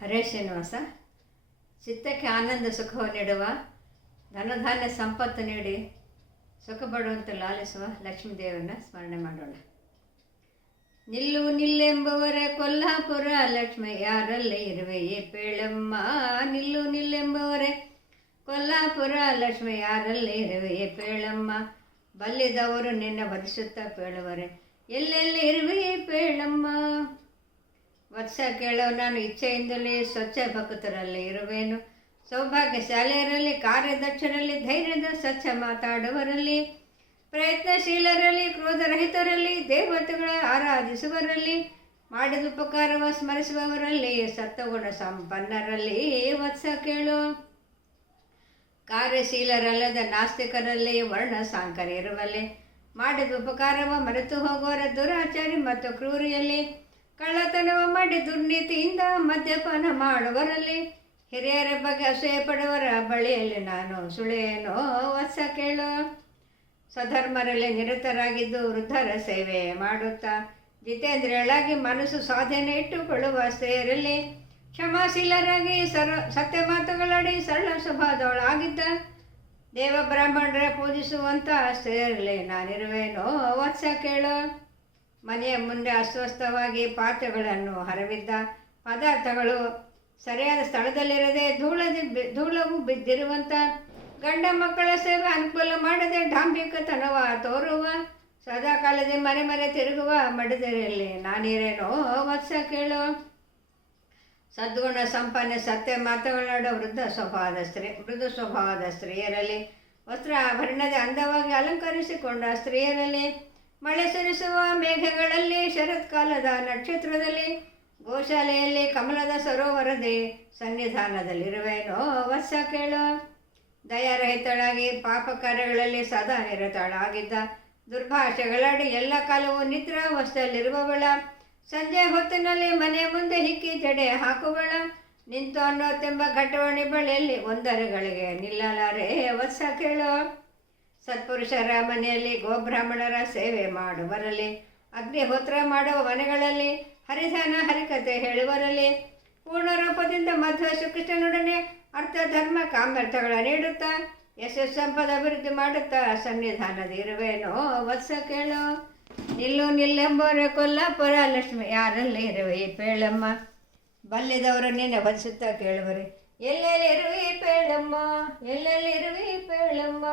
ಹರೇ ಶ್ರೀನಿವಾಸ. ಚಿತ್ತಕ್ಕೆ ಆನಂದ ಸುಖವನ್ನು ನೀಡುವ, ಧನಧಾನ್ಯ ಸಂಪತ್ತು ನೀಡಿ ಸುಖ ಪಡುವಂತೆ ಲಾಲಿಸುವ ಲಕ್ಷ್ಮೀದೇವಿಯನ್ನು ಸ್ಮರಣೆ ಮಾಡೋಣ. ನಿಲ್ಲು ನಿಲ್ಲೆಂಬುವರ ಕೊಲ್ಹಾಪುರ ಲಕ್ಷ್ಮಿ ಯಾರಲ್ಲಿ ಇರುವೆಯೇ ಪೇಳಮ್ಮ. ನಿಲ್ಲು ನಿಲ್ಲೆಂಬುವರೇ ಕೊಲ್ಹಾಪುರ ಲಕ್ಷ್ಮಿ ಯಾರಲ್ಲಿ ಇರುವೆಯೇ ಪೇಳಮ್ಮ. ಬಲ್ಲಿದವರು ನಿನ್ನ ವಧಿಸುತ್ತಾ ಪೇಳುವರೆ ಎಲ್ಲೆಲ್ಲಿ ಇರುವೆಯೇ ಪೇಳಮ್ಮ. ವತ್ಸ ಕೇಳೋ ನಾನು ಇಚ್ಛೆಯಿಂದಲೇ ಸ್ವಚ್ಛ ಭಕ್ತರಲ್ಲಿ ಇರುವೆನು. ಸೌಭಾಗ್ಯಶಾಲೆಯರಲ್ಲಿ, ಕಾರ್ಯದಕ್ಷರಲ್ಲಿ, ಧೈರ್ಯದ ಸ್ವಚ್ಛ ಮಾತಾಡುವರಲ್ಲಿ, ಪ್ರಯತ್ನಶೀಲರಲ್ಲಿ, ಕ್ರೋಧರಹಿತರಲ್ಲಿ, ದೇವತೆಗಳ ಆರಾಧಿಸುವರಲ್ಲಿ, ಮಾಡಿದ ಉಪಕಾರವ ಸ್ಮರಿಸುವವರಲ್ಲಿ, ಸತ್ವಗುಣ ಸಂಪನ್ನರಲ್ಲಿ ವತ್ಸ ಕೇಳು. ಕಾರ್ಯಶೀಲರಲ್ಲದ ನಾಸ್ತಿಕರಲ್ಲಿ, ವರ್ಣ ಸಾಂಕರ ಇರುವಲ್ಲಿ, ಮಾಡಿದ ಉಪಕಾರವ ಮರೆತು ಹೋಗುವರ ದುರಾಚಾರಿ ಮತ್ತು ಕ್ರೂರಿಯಲ್ಲಿ, ಕಳ್ಳತನವ ಮಾಡಿ ದುರ್ನೀತಿಯಿಂದ ಮದ್ಯಪಾನ ಮಾಡುವರಲ್ಲಿ, ಹಿರಿಯರ ಬಗ್ಗೆ ಅಸೂಯೆ ಪಡುವರ ಬಳಿಯಲ್ಲಿ ನಾನು ಸುಳಿಯೇನೋ ವತ್ಸ ಕೇಳು. ಸ್ವಧರ್ಮರಲ್ಲಿ ನಿರತರಾಗಿದ್ದು ವೃದ್ಧರ ಸೇವೆ ಮಾಡುತ್ತಾ, ಜಿತೇಂದ್ರಿಯಳಾಗಿ ಮನಸ್ಸು ಸಾಧನೆ ಇಟ್ಟುಕೊಳ್ಳುವ ಸ್ತ್ರೀಯರಲ್ಲಿ, ಕ್ಷಮಾಶೀಲರಾಗಿ ಸತ್ಯ ಮಾತುಗಳಡಿ ಸರಳ ಸ್ವಭಾವದವಳಾಗಿದ್ದ ದೇವ ಬ್ರಾಹ್ಮಣರ ಪೂಜಿಸುವಂಥ ಸ್ತ್ರೀಯರಲ್ಲಿ ನಾನಿರುವೇನೋ ವತ್ಸ ಕೇಳು. ಮನೆಯ ಮುಂದೆ ಅಸ್ವಸ್ಥವಾಗಿ ಪಾತ್ರೆಗಳನ್ನು ಹರವಿದ್ದ, ಪದಾರ್ಥಗಳು ಸರಿಯಾದ ಸ್ಥಳದಲ್ಲಿರದೆ ಧೂಳವು ಬಿದ್ದಿರುವಂಥ, ಗಂಡ ಮಕ್ಕಳ ಸೇವೆ ಅನುಕೂಲ ಮಾಡದೆ ಡಾಂಬಿಕತನವ ತೋರುವ, ಸದಾಕಾಲದ ಮನೆ ಮನೆ ತಿರುಗುವ ಮಡಿದರಲ್ಲಿ ನಾನಿರೇನೋ ವತ್ಸ ಕೇಳು. ಸದ್ಗುಣ ಸಂಪನ್ನ ಸತ್ಯ ಮಾತುಗಳಾಡೋ ಮೃದು ಸ್ವಭಾವದ ಸ್ತ್ರೀಯರಲ್ಲಿ, ವಸ್ತ್ರ ಆಭರಣದ ಅಂದವಾಗಿ ಅಲಂಕರಿಸಿಕೊಂಡ ಸ್ತ್ರೀಯರಲ್ಲಿ, ಮಳೆ ಸುರಿಸುವ ಮೇಘಗಳಲ್ಲಿ, ಶರತ್ಕಾಲದ ನಕ್ಷತ್ರದಲ್ಲಿ, ಗೋಶಾಲೆಯಲ್ಲಿ, ಕಮಲದ ಸರೋವರದೇ ಸನ್ನಿಧಾನದಲ್ಲಿರುವೇನೋ ವತ್ಸ ಕೇಳು. ದಯಾರಹಿತಳಾಗಿ ಪಾಪ ಕಾರ್ಯಗಳಲ್ಲಿ ಸದಾ ನಿರತಳಾಗಿದ್ದ, ದುರ್ಭಾಷೆಗಳಾಡಿ ಎಲ್ಲ ಕಾಲವೂ ನಿದ್ರಾವಸ್ಥೆಯಲ್ಲಿರುವವಳ, ಸಂಜೆ ಹೊತ್ತಿನಲ್ಲಿ ಮನೆ ಮುಂದೆ ಹಿಕ್ಕಿ ಜಡೆ ಹಾಕುವಳ, ನಿಂತು ಅನ್ನೋತೆಂಬ ಘಟವಣಿ ಬಳಿಯಲ್ಲಿ ಒಂದರಗಳಿಗೆ ನಿಲ್ಲಲಾರೆ ವತ್ಸ ಕೇಳು. ಸತ್ಪುರುಷರ ಮನೆಯಲ್ಲಿ ಗೋಬ್ರಾಹ್ಮಣರ ಸೇವೆ ಮಾಡುವರಲ್ಲಿ, ಅಗ್ನಿಹೋತ್ರ ಮಾಡುವ ಮನೆಗಳಲ್ಲಿ, ಹರಿಧಾನ ಹರಿಕತೆ ಹೇಳುವರಲ್ಲಿ, ಪೂರ್ಣ ರೂಪದಿಂದ ಮಧ್ವ ಶ್ರೀಕೃಷ್ಣನೊಡನೆ ಅರ್ಥ ಧರ್ಮ ಕಾಮ್ಯರ್ಥಗಳ ನೀಡುತ್ತಾ ಯಶಸ್ಸು ಸಂಪದ ಅಭಿವೃದ್ಧಿ ಮಾಡುತ್ತಾ ಸನ್ನಿಧಾನದ ಇರುವೇನೋ ವತ್ಸ ಕೇಳು. ನಿಲ್ಲು ನಿಲ್ಲೆಂಬರ ಕೊಲ್ಲಾಪುರ ಲಕ್ಷ್ಮಿ ಯಾರಲ್ಲಿ ಇರುವೆ ಪೇಳಮ್ಮ. ಬಲ್ಲಿದವರು ನಿನ್ನೆ ವಧಿಸುತ್ತಾ ಕೇಳುವರೆ ಎಲ್ಲೆಲ್ಲಿ ಇರುವೆ ಪೇಳಮ್ಮ, ಎಲ್ಲೆಲ್ಲಿ ಇರುವೆ ಪೇಳಮ್ಮ.